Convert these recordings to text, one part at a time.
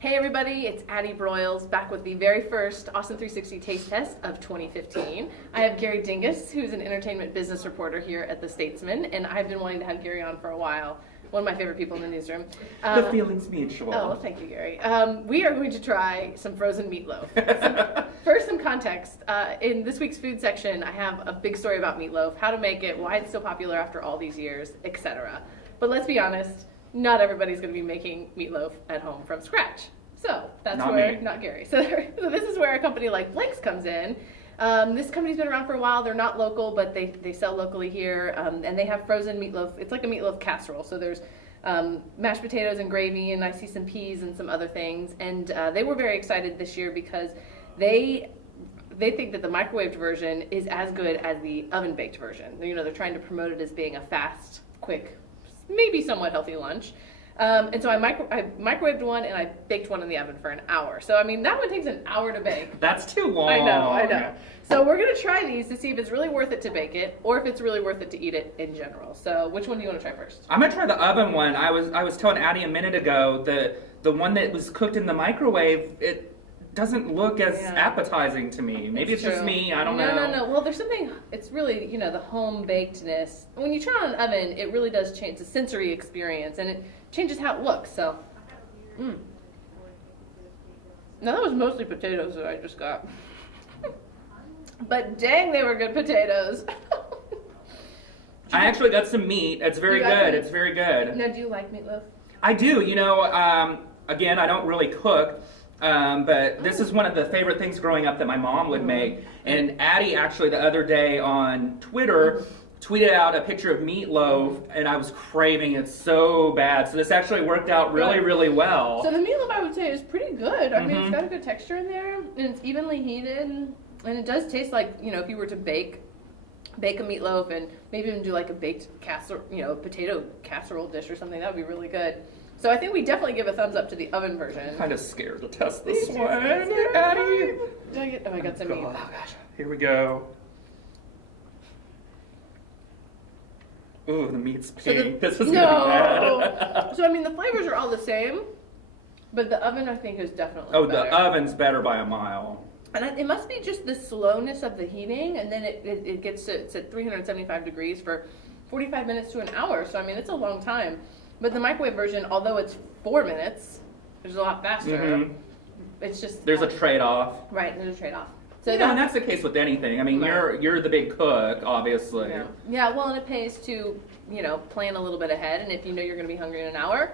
Hey everybody, it's Addie Broyles back with the very first Austin360 taste test of 2015. I have Gary Dingus, who's an entertainment business reporter here at the Statesman, and I've been wanting to have Gary on for a while. One of my favorite people in the newsroom. The feeling's mutual. Oh, well, thank you, Gary. We are going to try some frozen meatloaf. First, some context. In this week's food section, I have a big story about meatloaf, how to make it, why it's so popular after all these years, etc. But let's be honest, not everybody's going to be making meatloaf at home from scratch. So that's not Gary. So this is where a company like Blake's comes in. This company's been around for a while. They're not local, but they sell locally here, and they have frozen meatloaf. It's like a meatloaf casserole. So there's mashed potatoes and gravy, and I see some peas and some other things. And they were very excited this year because they think that the microwaved version is as good as the oven-baked version. You know, they're trying to promote it as being a fast, quick, maybe somewhat healthy lunch. And so I microwaved one and I baked one in the oven for an hour. So, I mean, that one takes an hour to bake. That's too long. I know. So we're going to try these to see if it's really worth it to bake it or if it's really worth it to eat it in general. So which one do you want to try first? I'm going to try the oven one. I was telling Addie a minute ago, the one that was cooked in the microwave, it doesn't look as appetizing to me. Maybe it's just me. I don't know. No. Well, there's something, it's really, you know, the home bakedness. When you turn on an oven, it really does change. It's a sensory experience and it changes how it looks. So, Now that was mostly potatoes that I just got. But dang, they were good potatoes. I actually got some meat. It's very good. It's very good. Now, do you like meatloaf? I do. You know, again, I don't really cook. But this is one of the favorite things growing up that my mom would make. And Addie actually the other day on Twitter tweeted out a picture of meatloaf, and I was craving it so bad. So this actually worked out really, really well. So the meatloaf, I would say, is pretty good. I mean, it's got a good texture in there, and it's evenly heated, and it does taste like, you know, if you were to bake a meatloaf and maybe even do like a baked casserole, you know, potato casserole dish or something, that would be really good. So I think we definitely give a thumbs up to the oven version. I'm kind of scared to test this one, Addie. I got some meat. Oh gosh, here we go. Ooh, the meat's pink. This is gonna be bad. So I mean, the flavors are all the same, but the oven I think is definitely better. The oven's better by a mile. And it must be just the slowness of the heating, and then it gets it's at 375 degrees for 45 minutes to an hour. So I mean, it's a long time. But the microwave version, although it's 4 minutes, it's a lot faster. It's just there's a trade-off. Right, there's a trade-off. So and that's the case with anything. I mean, you're the big cook, obviously. Yeah. Well, and it pays to, you know, plan a little bit ahead, and if you know you're going to be hungry in an hour,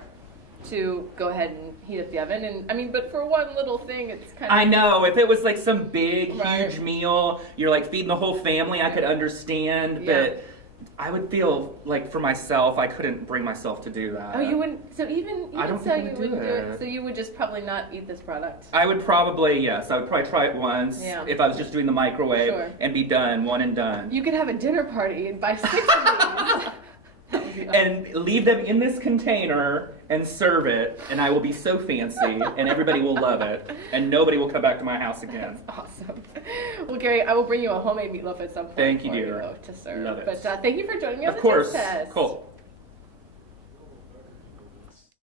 to go ahead and heat up the oven. And I mean, but for one little thing, it's kind of. I know. If it was like some big, huge meal, you're like feeding the whole family, I could understand, but. I would feel like for myself, I couldn't bring myself to do that. Oh, you wouldn't? So even I don't so, think I you would wouldn't do it. So you would just probably not eat this product. I would probably, yes. I would probably try it once if I was just doing the microwave and be done, one and done. You could have a dinner party and buy 6 of these. And leave them in this container and serve it, and I will be so fancy, and everybody will love it, and nobody will come back to my house again. That's awesome. Well, Gary, I will bring you a homemade meatloaf at some point. Thank you, dear. To serve. Love it. But thank you for joining me on the taste test. Of course. Cool.